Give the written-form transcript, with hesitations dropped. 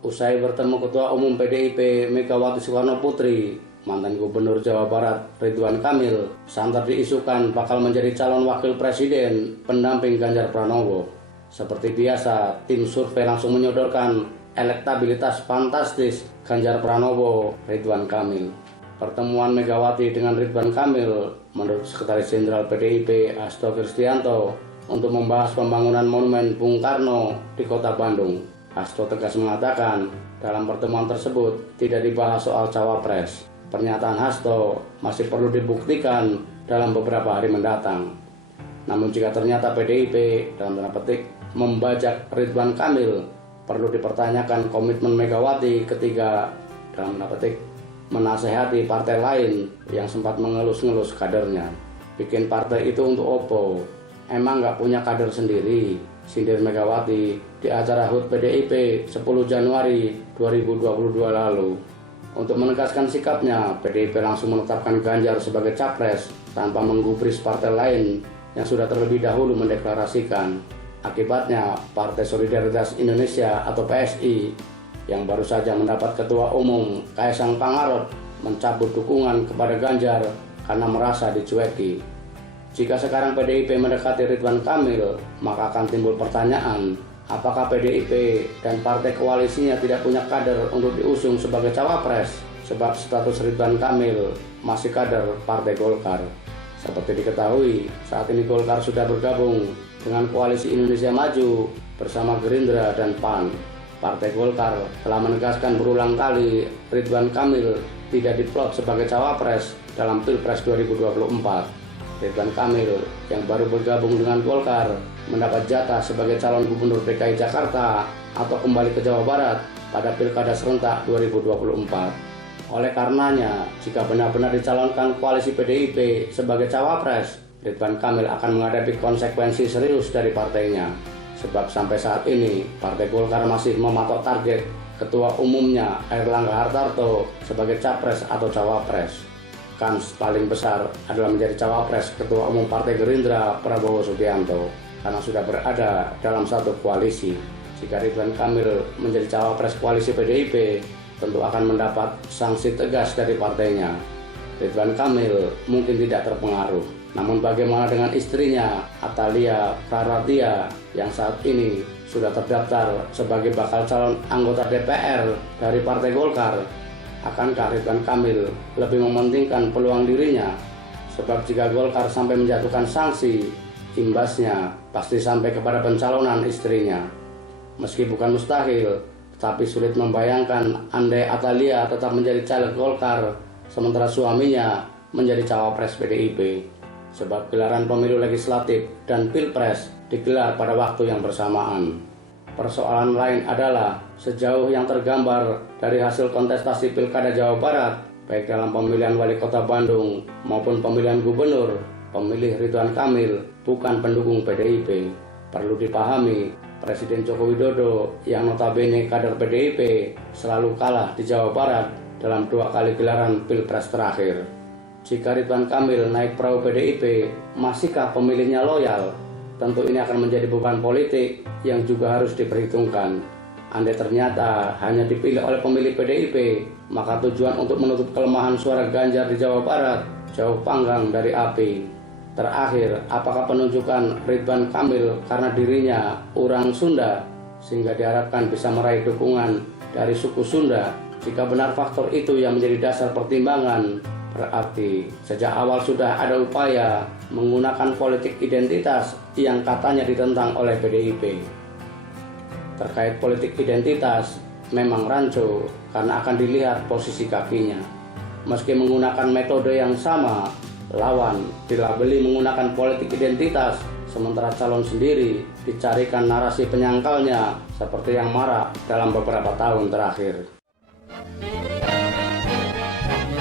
Usai bertemu Ketua Umum PDIP Megawati Soekarno Putri, mantan Gubernur Jawa Barat Ridwan Kamil santer diisukan bakal menjadi calon wakil presiden pendamping Ganjar Pranowo. Seperti biasa, tim survei langsung menyodorkan elektabilitas fantastis Ganjar Pranowo Ridwan Kamil. Pertemuan Megawati dengan Ridwan Kamil menurut Sekretaris Jenderal PDIP Hasto Kristianto untuk membahas pembangunan Monumen Bung Karno di Kota Bandung. Hasto tegas mengatakan dalam pertemuan tersebut tidak dibahas soal cawapres. Pernyataan Hasto masih perlu dibuktikan dalam beberapa hari mendatang. Namun jika ternyata PDIP dalam tanda petik membajak Ridwan Kamil, perlu dipertanyakan komitmen Megawati ketika dalam tanda petik menasehati partai lain yang sempat mengelus-ngelus kadernya. Bikin partai itu untuk opo? Emang nggak punya kader sendiri? Sindir Megawati di acara HUT PDIP 10 Januari 2022 lalu. Untuk menegaskan sikapnya, PDIP langsung menetapkan Ganjar sebagai capres tanpa menggubris partai lain yang sudah terlebih dahulu mendeklarasikan. Akibatnya, Partai Solidaritas Indonesia atau PSI yang baru saja mendapat Ketua Umum Kaisang Pangarep mencabut dukungan kepada Ganjar karena merasa dicueki. Jika sekarang PDIP mendekati Ridwan Kamil, maka akan timbul pertanyaan, apakah PDIP dan partai koalisinya tidak punya kader untuk diusung sebagai cawapres? Sebab status Ridwan Kamil masih kader Partai Golkar. Seperti diketahui, saat ini Golkar sudah bergabung dengan Koalisi Indonesia Maju bersama Gerindra dan PAN. Partai Golkar telah menegaskan berulang kali Ridwan Kamil tidak diplot sebagai cawapres dalam Pilpres 2024. Ridwan Kamil yang baru bergabung dengan Golkar mendapat jatah sebagai calon gubernur DKI Jakarta atau kembali ke Jawa Barat pada Pilkada serentak 2024. Oleh karenanya, jika benar-benar dicalonkan koalisi PDIP sebagai cawapres, Ridwan Kamil akan menghadapi konsekuensi serius dari partainya. Sebab sampai saat ini, Partai Golkar masih mematok target Ketua Umumnya Airlangga Hartarto sebagai capres atau cawapres. Kans paling besar adalah menjadi cawapres Ketua Umum Partai Gerindra Prabowo Subianto karena sudah berada dalam satu koalisi. Jika Ridwan Kamil menjadi cawapres koalisi PDIP, tentu akan mendapat sanksi tegas dari partainya. Ridwan Kamil mungkin tidak terpengaruh. Namun bagaimana dengan istrinya Atalia Praratia yang saat ini sudah terdaftar sebagai bakal calon anggota DPR dari Partai Golkar? Akankah Ridwan Kamil lebih mementingkan peluang dirinya? Sebab jika Golkar sampai menjatuhkan sanksi, imbasnya pasti sampai kepada pencalonan istrinya. Meski bukan mustahil, tetapi sulit membayangkan andai Atalia tetap menjadi caleg Golkar, sementara suaminya menjadi cawapres PDIP. Sebab gelaran pemilu legislatif dan Pilpres digelar pada waktu yang bersamaan. Persoalan lain adalah sejauh yang tergambar dari hasil kontestasi Pilkada Jawa Barat, baik dalam pemilihan wali kota Bandung maupun pemilihan gubernur, pemilih Ridwan Kamil bukan pendukung PDIP. Perlu dipahami, Presiden Joko Widodo yang notabene kader PDIP selalu kalah di Jawa Barat dalam 2 kali gelaran Pilpres terakhir. Jika Ridwan Kamil naik perahu PDIP, masihkah pemilihnya loyal? Tentu ini akan menjadi beban politik yang juga harus diperhitungkan. Andai ternyata hanya dipilih oleh pemilih PDIP, maka tujuan untuk menutup kelemahan suara Ganjar di Jawa Barat jauh panggang dari api. Terakhir, apakah penunjukan Ridwan Kamil karena dirinya orang Sunda sehingga diharapkan bisa meraih dukungan dari suku Sunda? Jika benar faktor itu yang menjadi dasar pertimbangan, berarti sejak awal sudah ada upaya menggunakan politik identitas yang katanya ditentang oleh PDIP. Terkait politik identitas, memang rancu karena akan dilihat posisi kakinya. Meski menggunakan metode yang sama, lawan dilabeli menggunakan politik identitas, sementara calon sendiri dicarikan narasi penyangkalnya seperti yang marak dalam beberapa tahun terakhir.